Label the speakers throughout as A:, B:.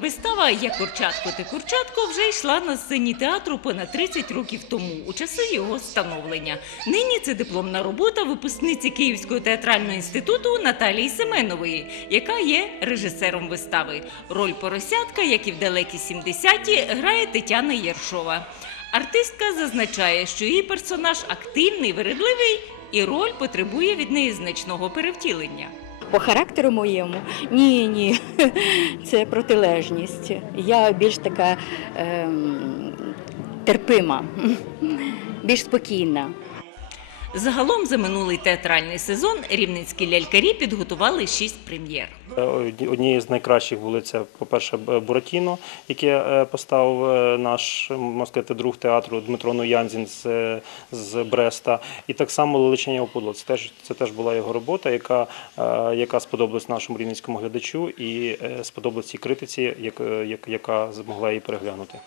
A: Вистава Я Курчатко ти Курчатко вже йшла на сцені театру понад 30 років тому, у часи його становлення. Нині це дипломна робота випускниці Київського театрального інституту Наталії Семенової, яка є режисером вистави. Роль поросятка, як і в далекі 70-ті, грає Тетяна Єршова. Артистка зазначає, що її персонаж активний, вередливий, і роль потребує від неї значного перевтілення.
B: По характеру моєму ні, ні, це протилежність. Я більш така ем, терпима, більш спокійна.
A: Загалом за минулий театральний сезон рівненські лялькарі підготували шість прем'єр.
C: Е, одні- Однією з найкращих були це, по-перше, Буратіно, яке е, поставив е, наш можна сказати, друг театру Дмитро Ноянзін з, з Бреста. І так само Лелечення опудло. Це теж, це теж була його робота, яка, яка сподобалась нашому рівненському глядачу і сподобалась цій критиці, як, яка змогла її переглянути.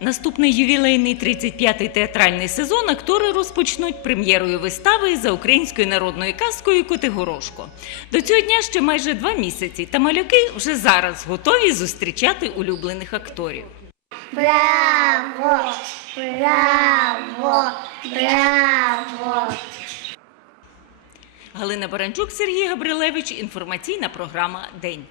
A: Наступний ювілейний 35-й театральний сезон актори розпочнуть прем'єрою вистави за українською народною казкою Котигорошко. До цього дня ще майже два місяці, та малюки вже зараз готові зустрічати улюблених акторів.
D: Браво! Браво! Браво!
A: Галина Баранчук, Сергій Габрилевич. Інформаційна програма День.